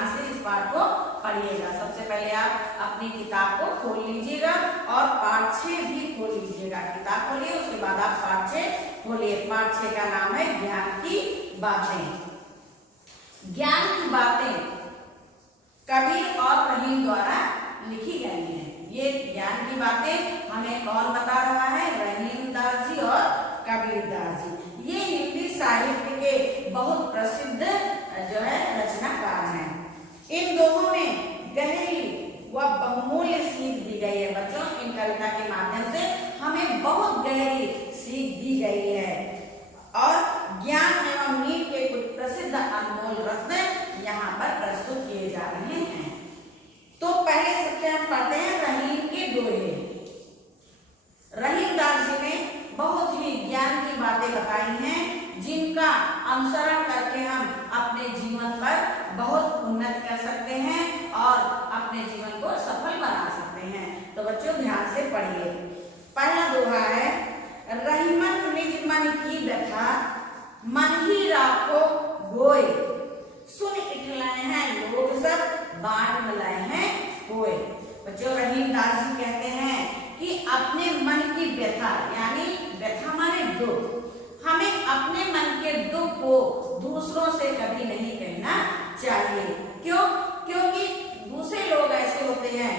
ध्यान से इस पाठ को पढ़िएगा। सबसे पहले आप अपनी किताब को खोल लीजिएगा और पाठ 6 भी खोल लीजिएगा। किताब खोलिए, उसके बाद आप पाठ 6 खोलिए। पाठ 6 का नाम है ज्ञान की बातें। ज्ञान की बातें कबीर और रहीम द्वारा लिखी गई हैं। ये ज्ञान की बातें हमें कौन बता रहा है? रहीम दास जी और कबीर दास जी। ये हिंदी साहित्य के बहुत प्रसिद्ध जो है रचनाकार हैं। इन दोनों में गहरी व बहुमूल्य सीख दी गई है। बच्चों, इन कविता के माध्यम से हमें बहुत गहरी सीख दी गई है और ज्ञान एवं नीति के कुछ प्रसिद्ध अनमोल रत्न यहाँ पर प्रस्तुत किए जा रहे हैं। तो पहले सबसे हम पढ़ते हैं रहीम के दोहे। रहीम दास जी ने बहुत ही ज्ञान की बातें बताई हैं, जिनका अनुसरण करके हम अपने जीवन पर बहुत उन्नत कर सकते हैं और अपने जीवन को सफल बना सकते हैं। तो बच्चों ध्यान से पढ़िए। पहला दोहा है, रहीमन निज मन की व्यथा मन ही राखो गोय, सुन इठलाए हैं लोग सब बांट मिलाए हैं कोय। बच्चों, रहीम दास जी कहते हैं कि अपने मन की व्यथा, यानी व्यथा माने दुख, हमें अपने मन के दुख को दूसरों से कभी नहीं कहना चाहिए। क्यों? क्योंकि दूसरे लोग ऐसे होते हैं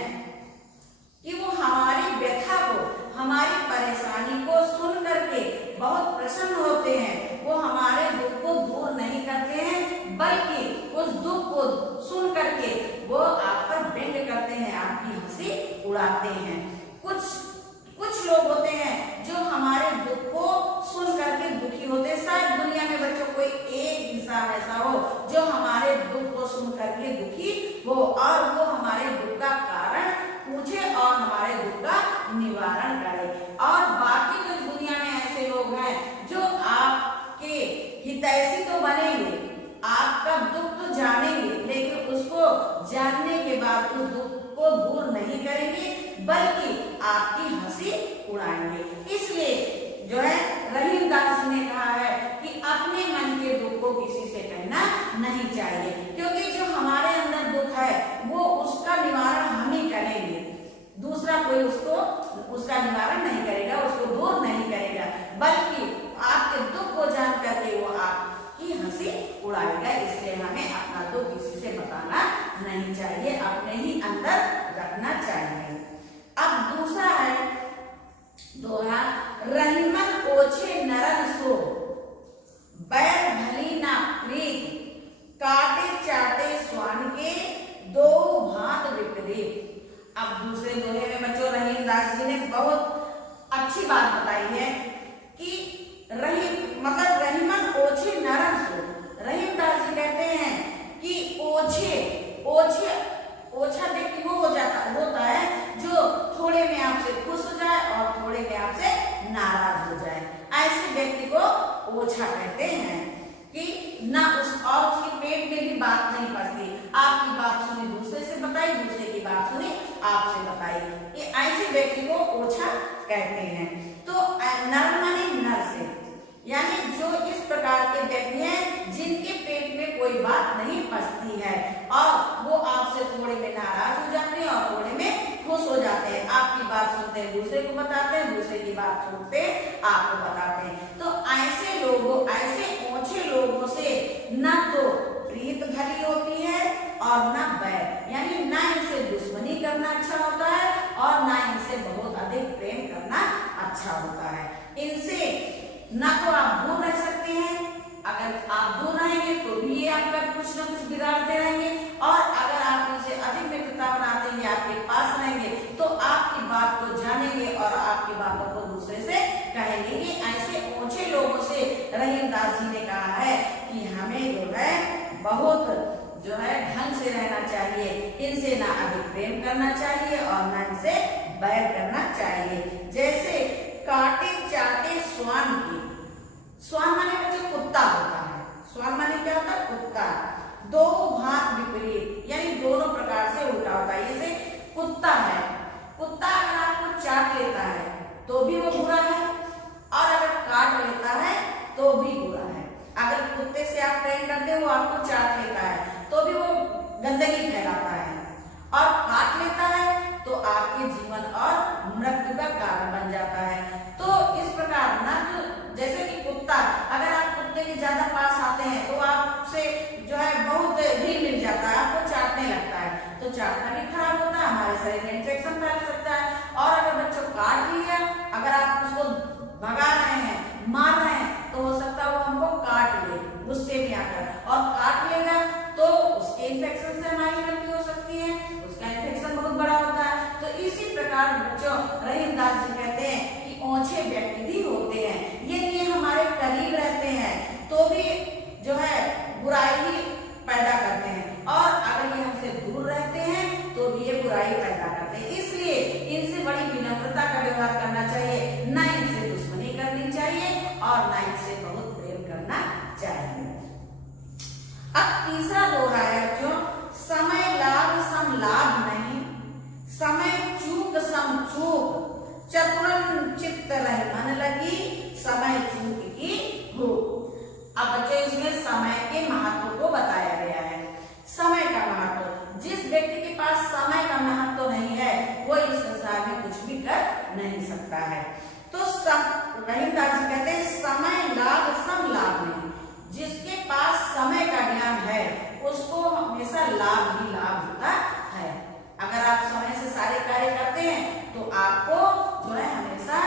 कि वो हमारी व्यथा को, हमारी परेशानी को सुन करके बहुत प्रसन्न होते हैं। वो हमारे दुख को दूर नहीं करते हैं, बल्कि उस दुख को सुन करके वो आप पर व्यंग करते हैं, आपकी हंसी उड़ाते हैं। कुछ लोग होते हैं जो हमारे दुख को सुन करके दुखी होते हैं। शायद दुनिया में बच्चों कोई एक इंसान ऐसा हो जो हमारे दुख को सुन करके दुखी हो और वो हमारे दुख का कारण पूछे और हमारे दुख का निवारण करे। और बाकी तो दुनिया में ऐसे लोग हैं जो आपके हितैषी तो बनेंगे, आपका दुख तो जानेंगे, लेकिन उसको जानने के बाद उस दुख को दूर नहीं करेंगे, बल्कि आपकी हंसी उड़ाएंगे। इसलिए जो है रहीम दास जी ने कहा है कि अपने मन के दुख को किसी से कहना नहीं चाहिए, क्योंकि जो हमारे अंदर दुख है वो उसका निवारण हम ही करेंगे, दूसरा कोई उसका निवारण नहीं करेगा, उसको दूर नहीं करेगा, बल्कि आपके दुख को जान करके वो आपकी हंसी उड़ाएगा। इसलिए हमें अपना दुख किसी से बताना नहीं चाहिए, अपने ही अंदर रखना चाहिए। अब दूसरा है दोहा, रहीमन ओछे नरन सो बैर भली ना प्रीत, काटे चाटे स्वान के दो भांत विपरीत। अब दूसरे दोहे में बच्चों रहीम दास जी ने बहुत अच्छी बात बताई है कि रहीमन ओछे नरन सो। रहीम दास जी कहते हैं कि ओछा व्यक्ति वो होता है जो थोड़े में आपसे खुश हो जाए और थोड़े में आपसे नाराज हो जाए। ऐसे व्यक्ति को ओछा कहते हैं कि ना उसके पेट में भी बात नहीं पड़ती। आपकी बात सुनी दूसरे से बताई, दूसरे की बात सुनी आपसे बताई, ये ऐसे व्यक्ति को ओछा कहते हैं। तो नर माने नर से, यानी जो इस प्रकार के व्यक्ति हैं जिनके पेट में कोई बात नहीं पचती है और वो आपसे थोड़े में नाराज हो जाते हैं और थोड़े में खुश हो जाते हैं। आपकी बात सुनते हैं दूसरे को बताते हैं, दूसरे की बात सुनते आपको बताते हैं। तो ऐसे ओछे लोगों से न तो प्रीत भरी होती है और न बैर, यानी न इनसे दुश्मनी करना अच्छा होता है और न इनसे बहुत अधिक प्रेम करना अच्छा होता है। इनसे ना तो आप दूर रह सकते हैं, अगर आप दूर रहेंगे तो भी ये आपका कुछ न कुछ बिगाड़ते रहेंगे, और अगर आप इनसे अधिक मित्रता बनाते हैं, आपके पास रहेंगे तो आपकी बात को जानेंगे और आपकी बातों को दूसरे से कहेंगे। ये ऐसे ओछे लोगों से रहीम दास जी ने कहा है कि हमें जो है बहुत जो है ढंग से रहना चाहिए, इनसे ना अधिक प्रेम करना चाहिए और ना इनसे बैर करना चाहिए। जैसे काटे चाटे स्वान की, स्वान माने बच्चों कुत्ता होता है, स्वान माने क्या होता है? कुत्ता। दो भांत विपरीत, यानी दोनों प्रकार से उल्टा होता है। जैसे कुत्ता है, कुत्ता अगर आपको चाट लेता है तो भी वो बुरा है और अगर काट लेता है तो भी बुरा है। अगर कुत्ते से आप प्रेम करते हो, आपको चाट लेता है तो भी वो समचूक, चतुरन चित्त रही मन लगी, समय चूक की हो। अब बच्चों इसमें समय के महत्व को बताया गया है। समय का महत्व, जिस व्यक्ति के पास समय का महत्व नहीं है वो इस संसार में कुछ भी कर नहीं सकता है। तो रहीमदास जी कहते हैं समय लाभ सम लाभ नहीं। जिसके पास समय का ज्ञान है उसको हमेशा लाभ ही लाभ होता है। अगर आप समय से सारे कार्य करते हैं तो आपको जो है हमेशा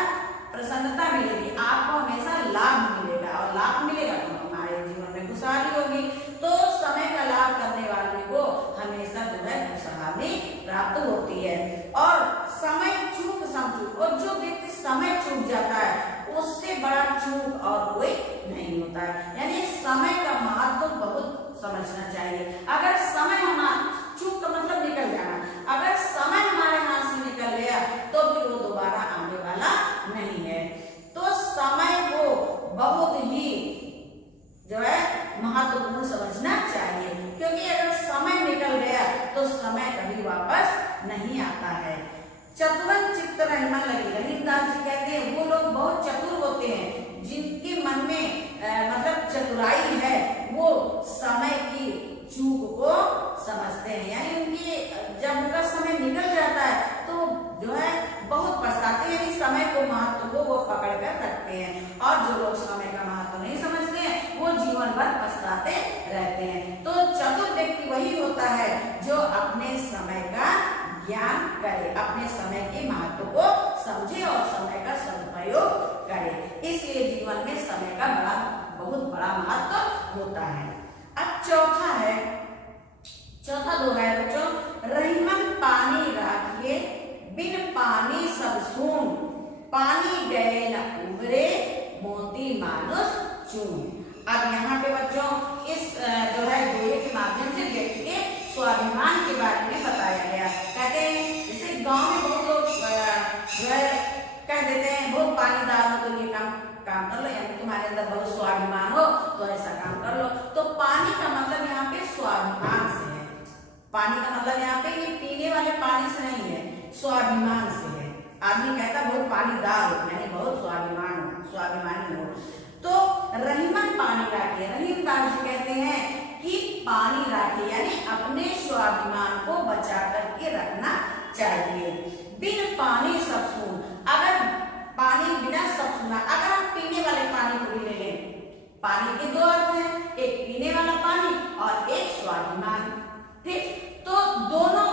प्रसन्नता मिलेगी, आपको हमेशा लाभ मिलेगा, और लाभ मिलेगा तो हमारे जीवन में खुशहाली होगी। तो समय का लाभ करने वाले को हमेशा जो है खुशहाली प्राप्त होती है। और समय चूक समचूक, और जो व्यक्ति समय चूक जाता है उससे बड़ा चूक और कोई नहीं होता है। यानी समय का महत्व बहुत समझना चाहिए। अगर समय हमारा चूक का मतलब निकल जाना, अगर समय हमारे हाथ से निकल गया तो फिर वो दोबारा आने वाला नहीं है। तो समय को बहुत ही जो है महत्वपूर्ण समझना चाहिए, क्योंकि अगर समय निकल गया तो समय कभी वापस नहीं आता है। चतुरन चित्त रही मन लगी, रहीमदास जी कहते हैं वो लोग बहुत चतुर होते हैं जिनके मन में मतलब चतुराई है, वो समय की चूक को समझते हैं। यानी उनकी जब उनका समय निकल जाता है तो जो है बहुत पछताते हैं, यानी समय को महत्व को वो पकड़ कर रखते हैं। और जो लोग समय का महत्व नहीं समझते हैं वो जीवन भर पछताते रहते हैं। तो चतुर व्यक्ति वही होता है जो अपने समय का ज्ञान करे, अपने समय के महत्व को समझे और समय का सदुपयोग करे। इसलिए जीवन में समय का बहुत बड़ा महत्व होता है। अब चौथा है, चौथा दोहा है बच्चों, रहीमन पानी राखिए, बिन पानी सब सून, पानी गए न उबरे, मोती मानुष चून। अब यहाँ पे बच्चों इस जो है दोहे के माध्यम से व्यक्ति के स्वाभिमान के बारे में बताया गया। कहते हैं जैसे गांव में बहुत लोग जो है कह देते हैं बहुत पानीदार हो तो ये काम कर लो, यानी तुम्हारे अंदर बहुत स्वाभिमान हो तो ऐसा काम कर लो। तो पानी का मतलब यहाँ पे स्वाभिमान से है। पानी का मतलब यहाँ पे ये पीने वाले पानी से नहीं है, स्वाभिमान से है। आदमी कहता बहुत पानीदार हो यानी बहुत स्वाभिमानी हो। तो रहीमन पानी राखिए, रहीमदास जी कहते हैं कि पानी राखिए यानी अपने स्वाभिमान को बचा करके रखना चाहिए। बिन पानी सब सून, अगर पानी बिना सब सूना, अगर हम पीने वाले पानी को भी ले लें, पानी के दो अर्थ हैं, एक पीने वाला पानी और एक स्वाभिमान। ठीक, तो दोनों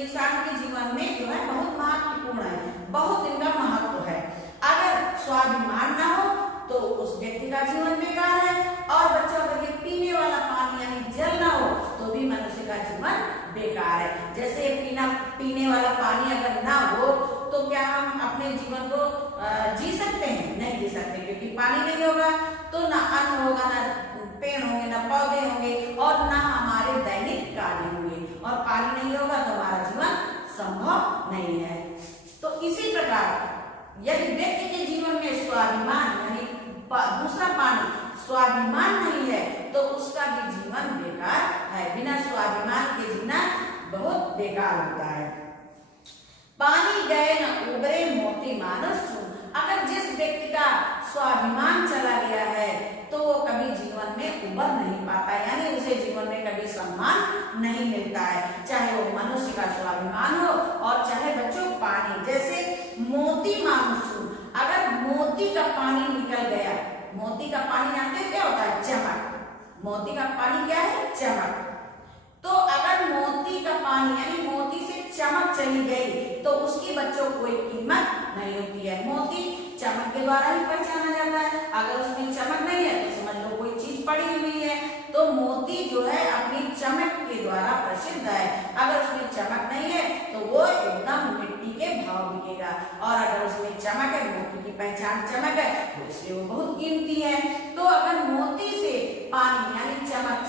इंसान के जीवन में जो है बहुत महत्वपूर्ण है, बहुत इनका महत्व है। अगर स्वाभिमान ना हो तो उस व्यक्ति का जीवन बेकार है, और बच्चों अगर ये पीने वाला पानी यानी जल ना हो तो भी मनुष्य का जीवन बेकार है। जैसे पीने वाला पानी अगर ना हो तो क्या हम अपने जीवन को जी सकते हैं? नहीं जी सकते, क्योंकि पानी नहीं होगा तो ना अन्न होगा, ना पेड़ होंगे, ना पौधे होंगे, और ना हमारे दैनिक कार्य होंगे। और पानी नहीं होगा तो हमारा जीवन संभव नहीं है। तो इसी प्रकार यदि व्यक्ति के जीवन में स्वाभिमान यानी दूसरा पानी स्वाभिमान नहीं है तो उसका भी जीवन बेकार है। बिना स्वाभिमान के जीना बहुत बेकार होता है। पानी गए न उबरे, मोती मानुष चून, अगर जिस व्यक्ति का स्वाभिमान चला गया है तो वो कभी जीवन में उबर नहीं पाता, यानी उसे जीवन में कभी सम्मान नहीं मिलता है, चाहे वो मनुष्य का स्वाभिमान हो और चाहे बच्चों पानी। जैसे मोती मानुष चून, अगर मोती का पानी निकल गया, मोती का पानी जानते हैं क्या होता है? चमक। मोती का पानी क्या है? चमक। तो अगर मोती का पानी यानी मोती से चमक चली गई तो उसकी बच्चों कोई कीमत नहीं होती है। मोती चमक के द्वारा ही पहचाना जाता है, अगर उसमें चमक नहीं है तो समझ लो कोई चीज पड़ी हुई है। तो मोती जो है अपनी चमक के द्वारा प्रसिद्ध है, अगर उसमें चमक नहीं है तो वो एकदम मिट्टी के भाव बिकेगा, और अगर उसमें चमक है, मोती की पहचान चमक है, तो इसलिए वो बहुत कीमती है। तो अगर मोती से पानी यानी चमक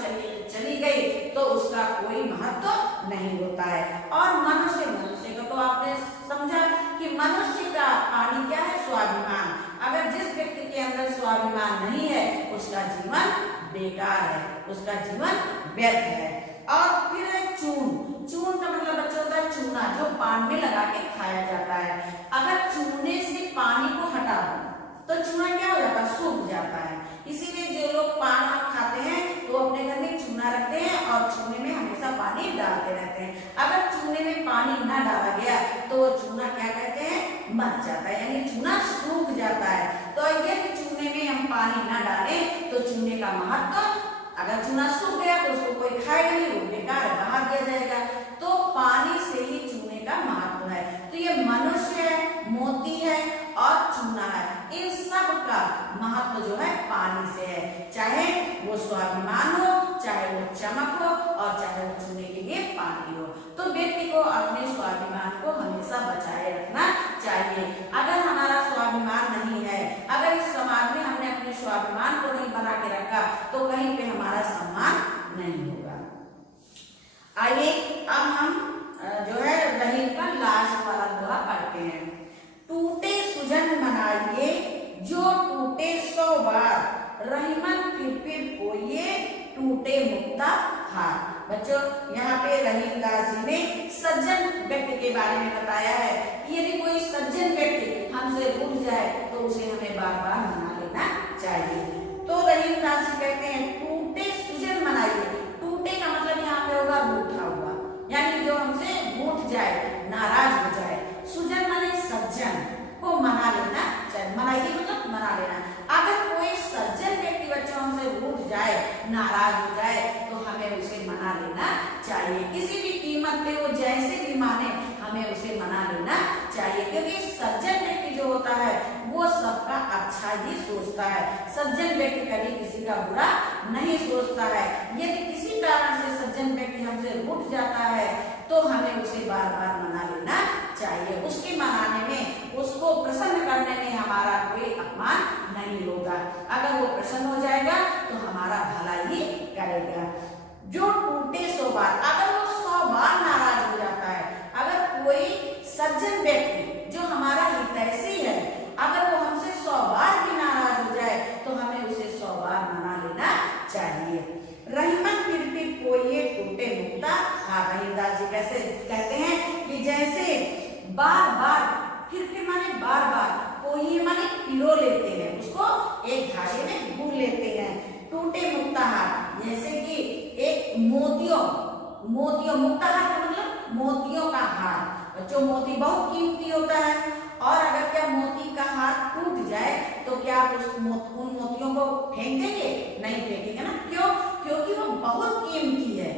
चली गई तो उसका कोई महत्व नहीं होता है। और मनुष्य का तो आपने समझा कि मनुष्य का पानी क्या है? स्वाभिमान। अगर जिस व्यक्ति के अंदर स्वाभिमान नहीं है उसका जीवन बेकार है, उसका जीवन व्यर्थ है। और फिर है चून। चूर्ण का मतलब बच्चों होता है चूना, जो पान में लगा के खाया जाता है। अगर चूने से पानी को हटा दो तो चूना क्या हो जाता है, सूख जाता है। इसीलिए जो लोग पान खाते हैं तो अपने घर में चूना रखते हैं और चूने में हमेशा पानी डालते रहते हैं। अगर चूने में पानी ना डाला गया तो वो चूना क्या कहते हैं, मर जाता है, यानी चूना सूख जाता है। तो यदि चूने में हम पानी ना डालें तो चूने का महत्व, अगर चूना सूख गया तो उसको कोई खाएगा नहीं, वो बेकार बहा दिया जाएगा। तो पानी से ही चूने का महत्व है। तो ये मनुष्य है, मोती है और चूना है, इन सब का महत्व जो है पानी से है। चाहे वो स्वाभिमान हो, चाहे वो चमक हो और चाहे वो चूने के लिए पानी हो। तो व्यक्ति को अपने स्वाभिमान को हमेशा बचाए रखना चाहिए। अगर हमारा स्वाभिमान नहीं है, अगर इस समाज में हमने अपने स्वाभिमान को नहीं बना के रखा तो कहीं पे हमारा सम्मान नहीं होगा। आइए अब हम जो है रहीम का लास्ट वाला दोहा पढ़ते हैं। टूटे सुजन मनाइए जो टूटे 100 बार, रहीमन फिर पोइए टूटे मुक्ता हार। बच्चों यहाँ पे रहीम दास जी ने सज्जन व्यक्ति के बारे में बताया है कि यदि कोई सज्जन व्यक्ति हमसे रूठ जाए तो उसे हमें बार बार मना लेना चाहिए। तो रहीम दास जी कहते हैं टूटे सुजन मनाइए। टूटे का मतलब यहाँ पे होगा रूठा हुआ, यानी जो हमसे रूठ जाए, नाराज हो जाए। सुजन माने सज्जन को मना लेना चाहिए। मनाइए मतलब मना लेना। अगर कोई सज्जन व्यक्ति बच्चों हमसे रूठ जाए, नाराज हो जाए तो हमें उसे मना लेना चाहिए। किसी भी कीमत पे वो जैसे भी माने हमें उसे मना लेना चाहिए, क्योंकि सज्जन व्यक्ति जो होता है वो सबका अच्छा ही सोचता है। सज्जन व्यक्ति कभी किसी का बुरा नहीं सोचता है। यदि किसी कारण से सज्जन व्यक्ति हमसे रूठ जाता है तो हमें उसे बार बार मना लेना चाहिए। उसके मनाने में, उसको प्रसन्न करने में हमारा कोई अपमान नहीं होगा। अगर वो प्रसन्न हो जाएगा तो हमारा भला ही करेगा। जो टूटे 100 बार, अगर वो 100 बार नाराज हो जाता है, अगर कोई सज्जन व्यक्ति जो हमारा हितैषी है, अगर वो हमसे 100 बार भी नाराज हो जाए तो हमें उसे 100 बार मना लेना चाहिए। रहीमन फिर पोइए टूटे मुक्ता हार। रहीमदास जी कैसे कहते हैं कि जैसे बार बार, फिर माने बार बार, पोइए माने पिरो लेते हैं, उसको एक धागे में गूंथ लेते हैं। टूटे मुक्ता हार, जैसे कि एक मोतियों मुक्ताहार का मतलब मोतियों का हार। बच्चों मोती बहुत कीमती होता है और अगर क्या मोती का हार टूट जाए तो क्या आप उन मोतियों को फेंक देंगे? नहीं फेंकेंगे ना। क्यों? क्योंकि वो बहुत कीमती है।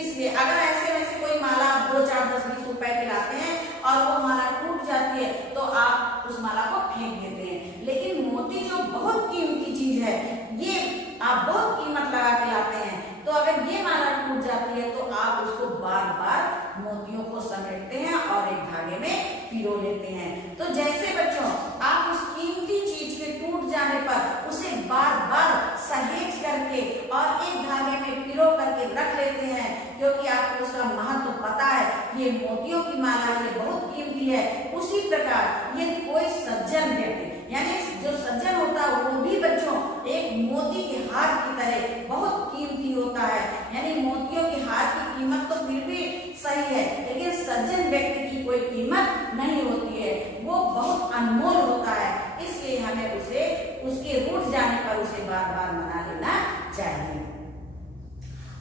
इसलिए अगर ऐसे वैसे कोई माला 2, 4, 10, 20 रुपए की लाते हैं और वो माला टूट जाती है तो आप उस माला को फेंक देते हैं। लेकिन मोती जो बहुत कीमती चीज है, ये आप बहुत कीमत लगा के लाते हैं, तो अगर ये माला टूट जाती है तो आप उसको बार बार मोतियों को समेटते हैं और एक धागे में पिरो लेते हैं। तो जैसे बच्चों आप उस कीमती चीज के टूट जाने पर उसे बार बार सहेज करके और एक धागे में पिरो करके रख लेते हैं, क्योंकि आपको उसका महत्व पता है, ये मोतियों की माला ये बहुत कीमती है। उसी प्रकार यदि कोई सज्जन व्यक्ति, यानी जो सज्जन होता है वो भी बच्चों एक मोती के हार की तरह बहुत कीमती होता है। यानी मोतियों के हार की कीमत तो फिर भी सही है, लेकिन सज्जन व्यक्ति की कोई कीमत नहीं होती है, वो बहुत अनमोल होता है। इसलिए हमें उसे उसके रूठ जाने पर उसे बार बार मना लेना चाहिए।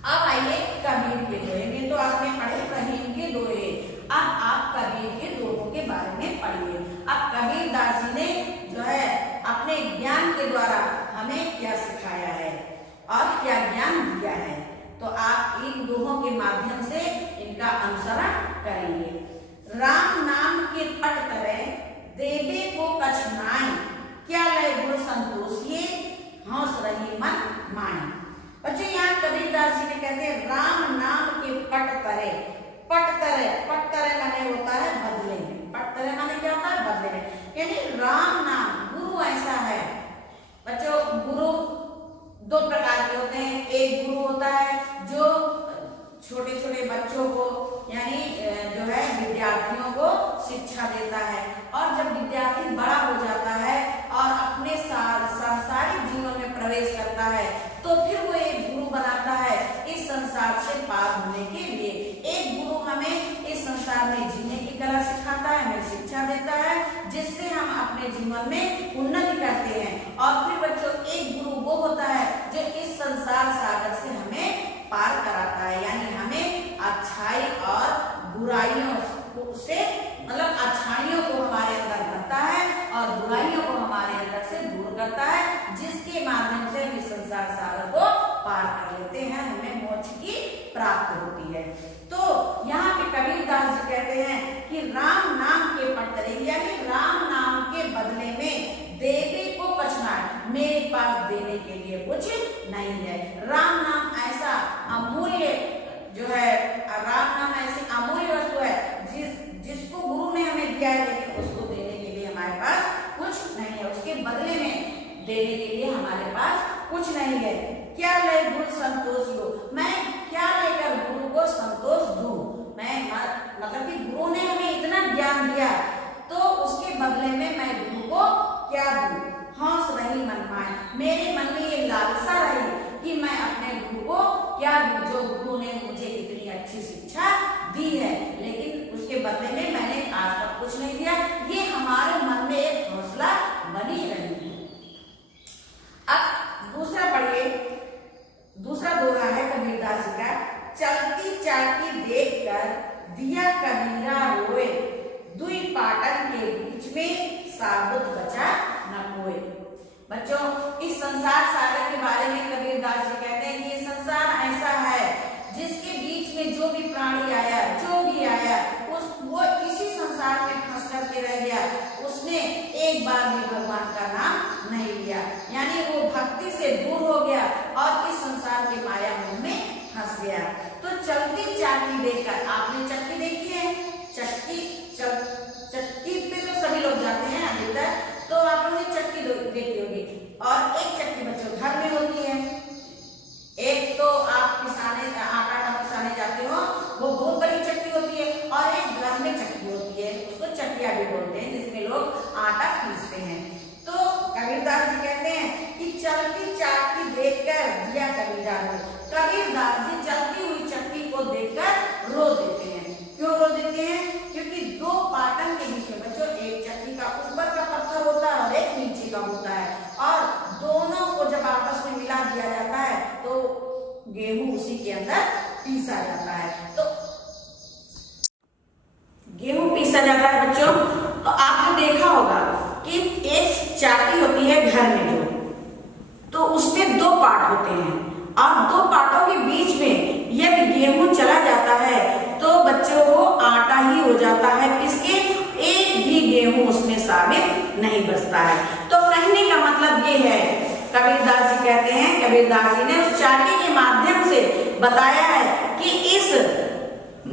अब आइए कबीर के दोहे में। तो आपने पढ़े रहीम के दोहे, अब आप कबीर के दोहों के बारे में पढ़िए। अब कबीर दास जी ने जो है अपने ज्ञान के द्वारा हमें क्या सिखाया है और क्या ज्ञान दिया है, तो आप इन दोहों के माध्यम से इनका अनुसरण करेंगे। राम नाम के पट करे देवे को कछनाई, क्या लय गुण संतोषिए हंस रही मन माई। बच्चों यहाँ कबीरदास जी ने कहते हैं राम नाम के पट तरे। पट तरे माने होता है बदले में। पट तरे माने क्या होता है? बदले में। यानी राम नाम, गुरु ऐसा है बच्चों, गुरु 2 प्रकार के होते हैं। एक गुरु होता है जो छोटे छोटे बच्चों को, यानी जो है विद्यार्थियों को शिक्षा देता है, और जब विद्यार्थी बड़ा हो जाता है और अपने सांसारिक जीवन में प्रवेश करता है तो फिर वो एक गुरु बनाता है इस संसार से पार होने के लिए। एक गुरु हमें देता है, जिससे हम अपने जीवन में उन्नति करते हैं। और फिर बच्चों एक गुरु वो होता है जो इस संसार सागर से हमें पार कराता है, यानी हमें अच्छाई और बुराइयों से मतलब अच्छाइयों को हमारे अंदर भरता है और बुराइयों को हमारे अंदर से दूर करता है, जिसके माध्यम से हम इस संसार सागर को पार कर लेते हैं, हमें मोक्ष की प्राप्ति होती है। तो यहाँ पे कबीरदास जी कहते हैं कि राम नाम के पटरे, यानी राम नाम के बदले में देवी को बचना है, मेरे पास देने के लिए कुछ नहीं है। राम नाम ऐसा अमूल्य जो है, राम नाम ऐसी अमूल्य वस्तु है जिसको गुरु ने हमें दिया है, लेकिन उसको देने के लिए हमारे पास कुछ नहीं है, उसके बदले में देने के लिए हमारे पास कुछ नहीं है। क्या ले गुरु संतोष लो, मैं क्या लेकर गुरु को संतोष दूं? मैं मतलब कि गुरु ने हमें इतना ज्ञान दिया, तो उसके बदले में मैं गुरु को क्या दूं? हौस रही मन माए, मेरे मन में ये लालसा रही कि मैं अपने गुरु को क्या दूं, जो गुरु ने मुझे इतनी अच्छी शिक्षा दी है, लेकिन उसके बदले में मैंने आज तक कुछ नहीं दिया। ये हमारे मन में एक हौसला बनी रही। अब दूसरा पढ़िए, दूसरा दोहा है कबीरदास जी का, चलती चाकी देखकर दिया कबीरा रोए, दुई पाटन के बीच में साबुत बचा न कोई। बच्चों इस संसार सागर के बारे में कबीरदास जी कहते हैं कि ये संसार ऐसा है जिसके बीच में जो भी प्राणी आया, जो भी आया, वो इसी संसार में फंस करके रह गया, उसने एक बार भी भगवान का नाम नहीं लिया, यानी वो भक्ति से दूर हो गया और इस संसार के माया मोह में फंस गया। तो चलती चाकी देखकर, आपने चक्की देखी है? चक्की पे तो सभी लोग जाते हैं अधिकतर, तो आप लोगों ने चक्की देखी होगी। और एक चक्की बच्चों घर में होती है, एक तो आप आटा पिसाने जाते हो, वो बहुत बड़ी चक्की होती है, और एक घर में चक्की होती है, उसको चक्किया भी बोलते हैं, जिसमें लोग आटा पीसते हैं। तो कबीरदास जी कहते हैं कि चलती चाकी देखकर दिया कबीरा रो। कबीरदास जी चलती हुई चक्की को देखकर रो देते हैं। क्यों रो देते हैं? क्योंकि दो पाटन के बीच में बच्चों एक चक्की का ऊपर का पत्थर होता है और एक नीचे का होता है, और दोनों को जब आपस में मिला दिया जाता है तो गेहूं उसी के अंदर पीसा जाता है। तो गेहूं पीसा जाता है बच्चों। तो आपने देखा होगा कि एक चाकी होती है घर में जो, तो उसमें दो पार्ट होते हैं, और दो पार्टों के बीच में यदि गेहूं चला जाता है तो बच्चों वो आटा ही हो जाता है पीस के, एक भी गेहूं उसमें साबित नहीं बचता है। तो कहने का मतलब ये है, कबीरदास जी कहते हैं, कबीरदास जी ने उस चाकी के माध्यम से बताया है कि इस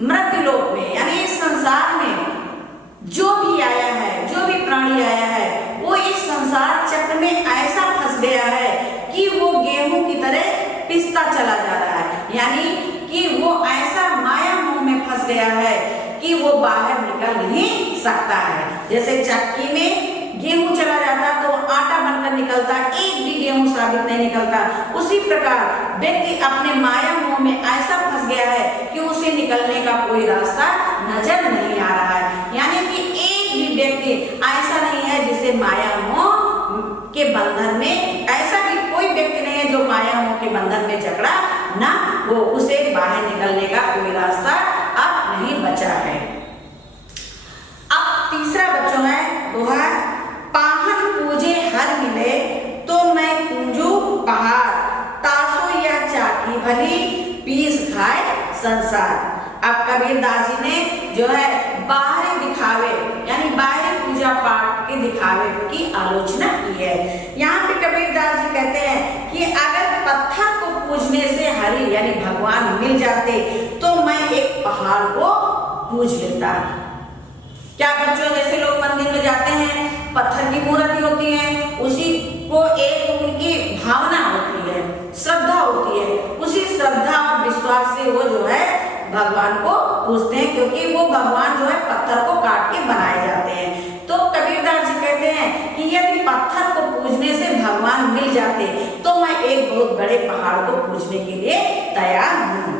मृत्युलोक में, यानी इस संसार में जो भी आया है, जो भी प्राणी आया है, वो इस संसार चक्र में ऐसा फंस गया है कि वो गेहूं की तरह पिसता चला जा रहा है, यानी कि वो ऐसा माया मोह में फंस गया है कि वो बाहर निकल नहीं सकता है। जैसे चक्की में गेहूं चला जाता तो आटा बनकर निकलता, एक भी गेहूं साबित नहीं निकलता, उसी प्रकार व्यक्ति अपने माया मोह में ऐसा फंस गया है कि उसे निकलने का कोई रास्ता नजर नहीं आ रहा है। यानी कि एक भी व्यक्ति ऐसा नहीं है जिसे माया मोह के बंधन में, ऐसा भी कोई व्यक्ति नहीं है जो माया मोह के बंधन में जकड़ा ना हो, उसे बाहर निकलने का कोई रास्ता अब नहीं बचा है। अब तीसरा बच्चों है दोहा, पाहन पूजे हर मिले तो मैं पूजू पहाड़, तासो या चाकी भली पीस खाए संसार। अब कबीरदास जी ने जो है बाहरी दिखावे, यानी बाहरी पूजा पाठ के दिखावे की आलोचना की है। यहाँ पे कबीरदास जी कहते हैं कि अगर पत्थर को पूजने से हरि यानी भगवान मिल जाते तो मैं एक पहाड़ को पूज लेता। क्या बच्चों, जैसे लोग मंदिर में जाते हैं, पत्थर की मूर्ति होती है, उसी को एक उनकी भावना होती है, श्रद्धा होती है, उसी श्रद्धा और विश्वास से वो जो है भगवान को पूजते हैं, क्योंकि वो भगवान जो है पत्थर को काट के बनाए जाते हैं। तो कबीरदास जी कहते हैं कि यदि पत्थर को पूजने से भगवान मिल जाते तो मैं एक बहुत बड़े पहाड़ को पूजने के लिए तैयार हूँ।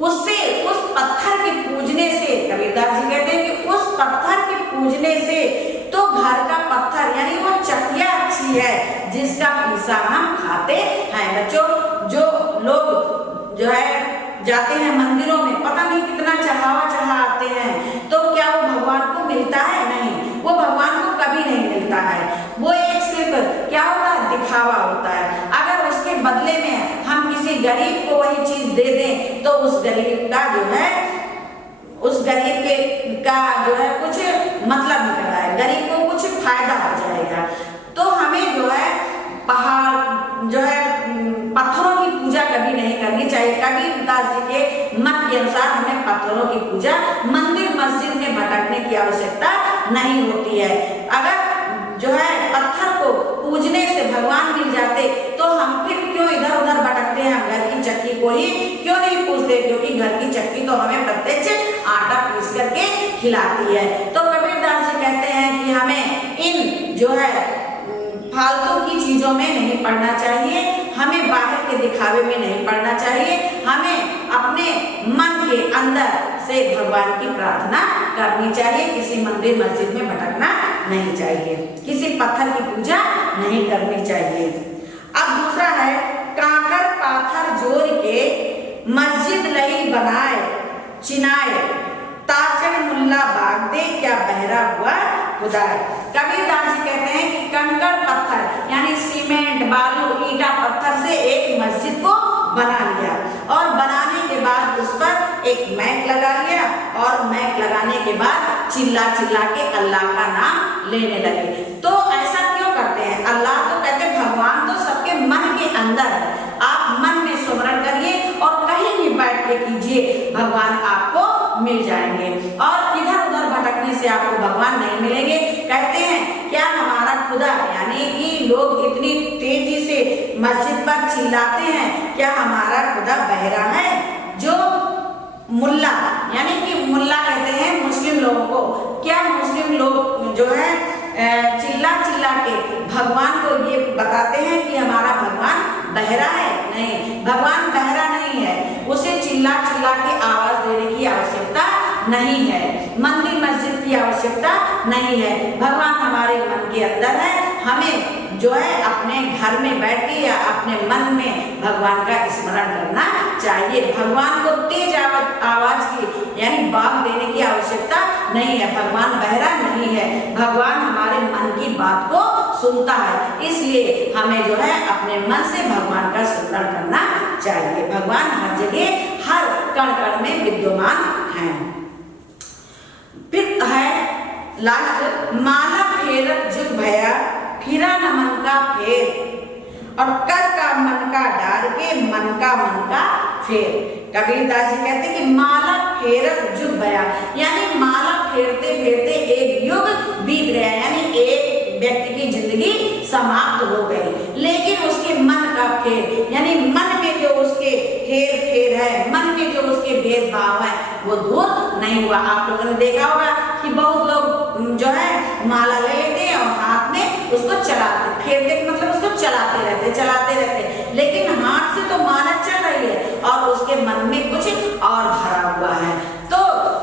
उससे, उस पत्थर के पूजने से, कबीरदास जी कहते हैं कि उस पत्थर के पूजने से तो घर का पत्थर यानी वो चकिया अच्छी है जिसका पीसा हम खाते हैं। बच्चों, जो लोग जो है जाते हैं मंदिरों में, पता नहीं कितना चढ़ावा चढ़ा आते हैं, तो क्या वो भगवान को मिलता है? नहीं, वो भगवान को कभी नहीं मिलता है। वो एक सिर्फ क्या होता है, दिखावा होता है। अगर उसके बदले में हम किसी गरीब को वही चीज दे दें तो उस गरीब का जो है, उस गरीब के का जो है कुछ मतलब निकल आए, गरीब को कुछ फायदा हो जाएगा। तो हमें जो है पहाड़ जो है पत्थरों की पूजा कभी नहीं करनी चाहिए। कबीरदास जी के मत के अनुसार हमें पत्थरों की पूजा मंदिर मस्जिद में भटकने की आवश्यकता नहीं होती है। अगर जो है पत्थर को पूजने से भगवान मिल जाते तो हम फिर क्यों इधर उधर भटकते हैं? हम घर की चक्की को ही क्यों नहीं पूजते? क्योंकि घर की चक्की तो हमें प्रत्यक्ष आटा पीस करके खिलाती है। तो कबीरदास जी कहते हैं कि हमें इन जो है फालतू की चीजों में नहीं पड़ना चाहिए, हमें बाहर के दिखावे में नहीं पड़ना चाहिए, हमें अपने मन के अंदर से भगवान की प्रार्थना करनी चाहिए। किसी मंदिर मस्जिद में भटकना नहीं चाहिए, किसी पत्थर की पूजा नहीं करनी चाहिए। अब दूसरा है, कांकर पाथर जोड़ के मस्जिद लई बनाए चिनाए, ताचड़ मुल्ला बाग दे क्या बहरा हुआ खुदा है। कबीरदास जी कहते हैं कि कंकड़ पत्थर यानी सीमेंट बालू ईटा पत्थर से एक मस्जिद को बना लिया और बनाने के बाद उस पर एक मैक लगा लिया और मैक लगाने के बाद चिल्ला चिल्ला के अल्लाह का नाम लेने लगे। तो ऐसा क्यों करते हैं? अल्लाह तो कहते हैं भगवान तो सबके मन के अंदर है, आप मन में सुमरण करिए और कहीं भी बैठ के कीजिए, भगवान आपको मिल जाएंगे और इधर उधर भटकने से आपको भगवान नहीं मिलेंगे। कहते हैं क्या हमारा खुदा यानी कि लोग इतनी तेजी से मस्जिद पर चिल्लाते हैं, क्या हमारा खुदा बहरा है? जो मुल्ला यानी कि मुल्ला कहते हैं मुस्लिम लोगों को, क्या मुस्लिम लोग जो है चिल्ला चिल्ला के भगवान को ये बताते हैं कि हमारा भगवान बहरा है? नहीं, भगवान बहरा नहीं है, उसे चिल्ला चिल्ला के आवाज देने की आवश्यकता नहीं है, मंदिर मस्जिद की आवश्यकता नहीं है। भगवान हमारे मन के अंदर है, हमें जो है अपने घर में बैठ के या अपने मन में भगवान का स्मरण करना चाहिए। भगवान को तेज आवाज की यानी बात देने की आवश्यकता नहीं है। भगवान बहरा नहीं है, भगवान हमारे मन की बात को सुनता है, इसलिए हमें जो है अपने मन से भगवान का स्मरण करना चाहिए। भगवान हर जगह हर कण कण में विद्यमान है। फिर है लास्ट, माला फेरत जुग भया फिरा न मन का फेर, और कर का मन का डार के मन का फेर। कबीरदास जी कहते हैं कि माला फेरत जुग भया यानी माला फेरते फेरते एक युग बीत गया, यानी एक व्यक्ति की जिंदगी समाप्त हो गई, लेकिन उसके मन का फेर यानी मन में जो उसके फेर फेर है, मन में जो उसके भेदभाव है वो दूर नहीं हुआ। आप लोगों ने देखा होगा कि बहुत लोग जो है माला ले लेते हैं और हाथ में उसको चलाते, फेरते मतलब उसको चलाते रहते, लेकिन हाथ से तो माला चल रही है और उसके मन में कुछ और भरा हुआ है। तो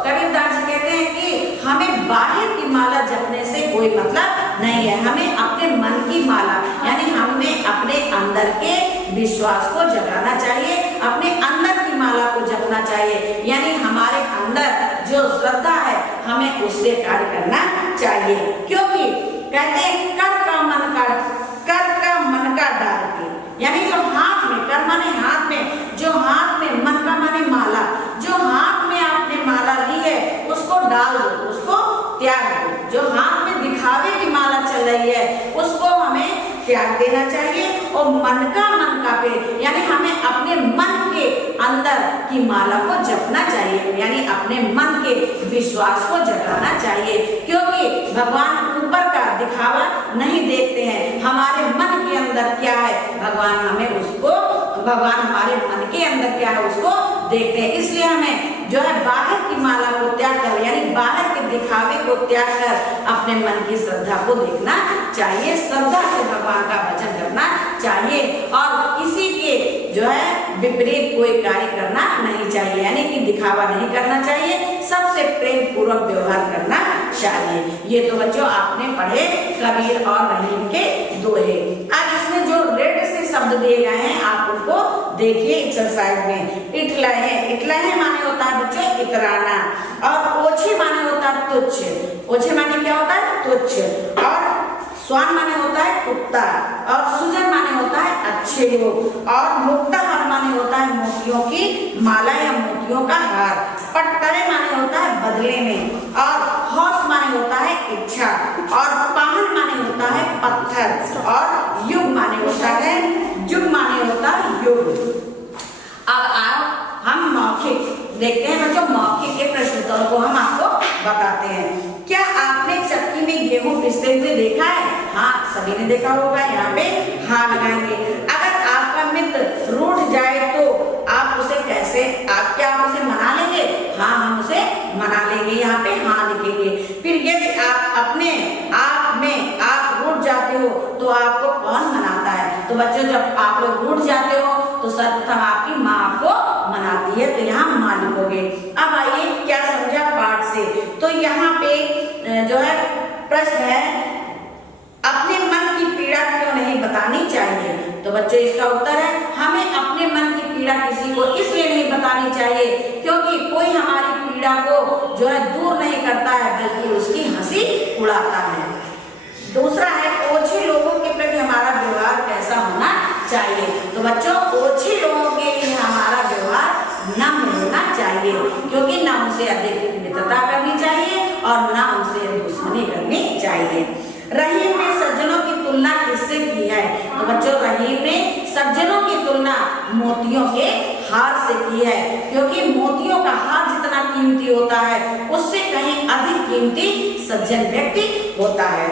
कबीरदास जी कहते हैं कि हमें बाहर की माला जपने से कोई मतलब नहीं है, हमें अपने मन की माला यानी हमें अपने अंदर के विश्वास को जगाना चाहिए, अपने अंदर की माला को जपना चाहिए, यानी हमारे अंदर जो श्रद्धा है हमें उससे कार्य करना चाहिए। क्योंकि कहते हैं कर का मन का डाल के यानी जो हाथ में, कर माने हाथ में, जो हाथ में मन का माने माला, जो हाथ में आपने माला ली है उसको डाल दो, उसको त्याग दो। जो हाथ में दिखावे की माला चल रही है उसको हमें त्याग देना चाहिए और मन का पे यानी हमें अपने मन के अंदर की माला को जपना चाहिए, यानी अपने मन के विश्वास को जगाना चाहिए। क्योंकि भगवान ऊपर का दिखावा नहीं देखते हैं, हमारे मन के अंदर क्या है भगवान हमारे मन के अंदर क्या है उसको देखते हैं। इसलिए हमें जो है बाहर की माला को त्याग कर यानी बाहर के दिखावे को त्याग कर अपने मन की श्रद्धा को देखना चाहिए, श्रद्धा से भगवान का भजन करना चाहिए और किसी के जो है विपरीत कोई कार्य करना नहीं चाहिए, यानी कि दिखावा नहीं करना चाहिए, सबसे प्रेम पूर्वक व्यवहार करना चाहिए। ये तो बच्चों आपने पढ़े कबीर और रहीम के दोहे। आज इसमें जो रेड से शब्द दिए गए हैं आप उनको देखिए एक्सरसाइज में। इटलहे, इटलहे माने होता है बच्चों इतराना, और ओछे माने होता है तुच्छ। ओछे माने क्या होता है? तुच्छ। और स्वान माने होता है कुत्ता, और सुजन माने होता है अच्छे लोग, और मुक्ताहार माने होता है मोतियों की माला या मोतियों का हार। पट्टरे माने होता है बदले में, और हौस माने होता है इच्छा, और पाहन माने होता है पत्थर, और युग माने होता है युग माने होता है युग। अब आप हम मौखिक देखते हैं बच्चों, मौखिक के प्रश्नोत्तर को हम आपको बताते हैं। क्या आपने चक्की में गेहूं पिसते हुए देखा है? हाँ, सभी ने देखा होगा। यहाँ पे हाँ लगाएंगे। अगर आपका मित्र रूठ जाए तो आप उसे कैसे, क्या आप उसे मना लेंगे? हाँ, हम उसे मना लेंगे, यहाँ पे हाँ लिखेंगे। फिर यदि आप अपने आप में आप रूठ जाते हो तो आपको कौन मनाता है? तो बच्चों जब आप लोग रूठ जाते हो तो सर्वप्रथम आपकी माँ आपको मनाती है, तो यहाँ माँ लिखोगे। अब आइए क्या समझा पाठ से। तो यहाँ पे जो है प्रश्न है, अपने मन की पीड़ा क्यों नहीं बतानी चाहिए? तो बच्चों इसका उत्तर है, हमें अपने मन की पीड़ा किसी को इसलिए नहीं बतानी चाहिए क्योंकि कोई हमारी पीड़ा को जो है दूर नहीं करता है बल्कि उसकी हंसी उड़ाता है। दूसरा है, ओछे लोगों के प्रति हमारा व्यवहार कैसा होना चाहिए? तो बच्चों ओछे लोगों के लिए हमारा व्यवहार नम्र होना चाहिए, क्योंकि ना उनसे अधिक मित्रता करनी चाहिए और ना उनसे दुश्मनी करनी चाहिए। रहीम ने सज्जनों की तुलना किससे की है? तो बच्चों रहीम ने सज्जनों की तुलना मोतियों के हार से की है, क्योंकि मोतियों का हार जितना कीमती होता है उससे कहीं अधिक कीमती सज्जन व्यक्ति होता है।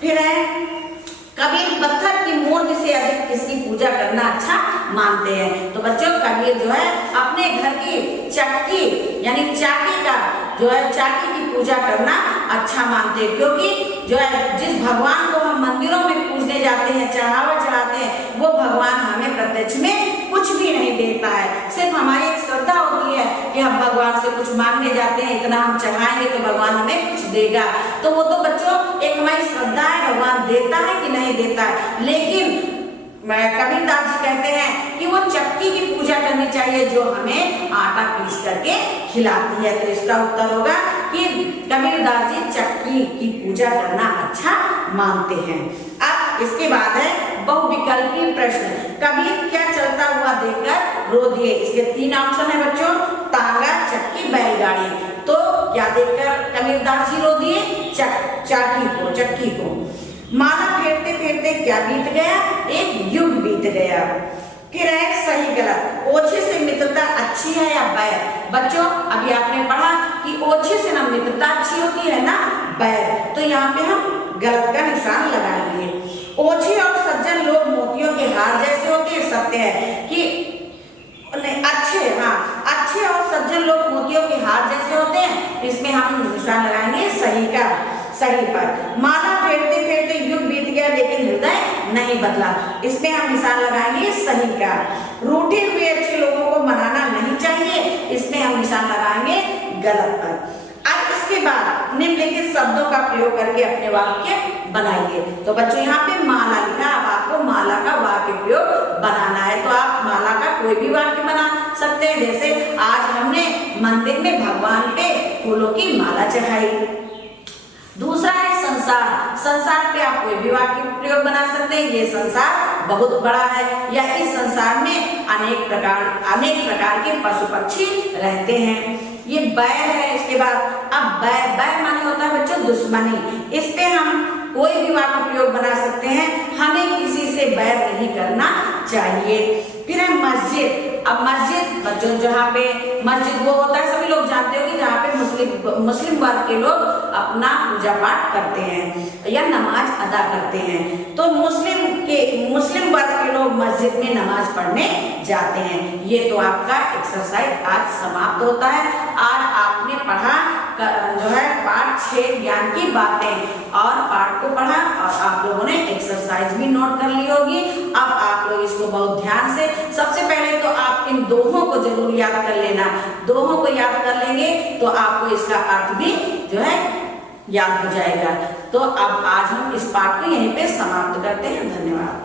फिर है, कबीर पत्थर की मूर्ति से अधिक किसकी पूजा करना अच्छा मानते हैं? तो बच्चों कबीर जो है अपने घर की चक्की यानी चाकी का जो है चाकी की पूजा करना अच्छा मानते हैं, क्योंकि जो है जिस भगवान को हम मंदिरों में पूजने जाते हैं, चढ़ावा चढ़ाते हैं, वो भगवान हमें प्रत्यक्ष में कुछ भी नहीं देता है। सिर्फ हमारी एक श्रद्धा होती है कि हम भगवान से कुछ मांगने जाते हैं, इतना हम चढ़ाएंगे तो भगवान हमें कुछ देगा। तो वो तो बच्चों एक हमारी श्रद्धा है, भगवान देता है कि नहीं देता है। लेकिन कबीरदास जी कहते हैं कि वो चक्की की पूजा करनी चाहिए जो हमें आटा पीस करके खिलाती है। तो इसका उत्तर होगा कि कबीरदास जी चक्की की पूजा करना अच्छा मानते हैं। अब इसके बाद है बहुविकल्पी प्रश्न। कबीर क्या चलता हुआ देखकर रो दिए? इसके 3 ऑप्शन है बच्चों, तांगा, चक्की, बैलगाड़ी। तो क्या देखकर कबीरदास जी रो दिए? चक्की को। माला फेरते फेरते क्या बीत गया? एक युग बीत गया। फिर है सही गलत, ओछे से मित्रता अच्छी है या बैर? बच्चों अभी आपने पढ़ा कि ओछे से ना मित्रता अच्छी होती है ना बैर, तो यहाँ पे हम गलत का निशान लगाएंगे। ओछे और सज्जन लोग मोतियों के हार जैसे होते हैं, सत्य है कि अच्छे और सज्जन लोग मोतियों के हार जैसे होते हैं, इसमें हम निशान लगाएंगे सही पर। माला फेरते फेरते युग बीत गया लेकिन हृदय नहीं बदला, इसमें हम निशान लगाएंगे सही का। रूठे हुए अच्छे लोगों को मनाना नहीं चाहिए, इसमें हम निशान लगाएंगे गलत पर। अब इसके बाद निम्नलिखित शब्दों का प्रयोग करके अपने वाक्य बनाइए। तो बच्चों यहाँ पे माला लिखा, अब आपको माला का वाक्य प्रयोग बनाना है। तो आप माला का कोई भी वाक्य बना सकते हैं, जैसे आज हमने मंदिर में भगवान पे फूलों की माला चढ़ाई। दूसरा है संसार पे आप कोई भी वाक्य प्रयोग बना सकते हैं, ये संसार बहुत बड़ा है, या इस संसार में अनेक प्रकार के पशु पक्षी रहते हैं। ये बैर है। इसके बाद अब बैर माने होता है बच्चों दुश्मनी, इस पे हम कोई भी वाक्य प्रयोग बना सकते हैं, हमें किसी से बैर नहीं करना चाहिए। फिर है मस्जिद। अब मस्जिद बच्चों जहाँ पे मस्जिद वो होता है, सभी लोग जानते हो कि जहाँ पे मुस्लिम वर्ग के लोग अपना पूजा पाठ करते हैं या नमाज अदा करते हैं। तो मुस्लिम वर्ग के लोग मस्जिद में नमाज पढ़ने जाते हैं। ये तो आपका एक्सरसाइज आज समाप्त होता है। आज आपने पढ़ा जो है पाठ 6 ज्ञान की बातें और पाठ को पढ़ा और आप लोगों ने एक्सरसाइज भी नोट कर ली होगी। अब आप लोग इसको बहुत ध्यान से, सबसे पहले तो आप इन दोहों को जरूर याद कर लेना। दोहों को याद कर लेंगे तो आपको इसका अर्थ भी जो है याद हो जाएगा। तो अब आज हम इस पाठ को यहीं पे समाप्त करते हैं। धन्यवाद।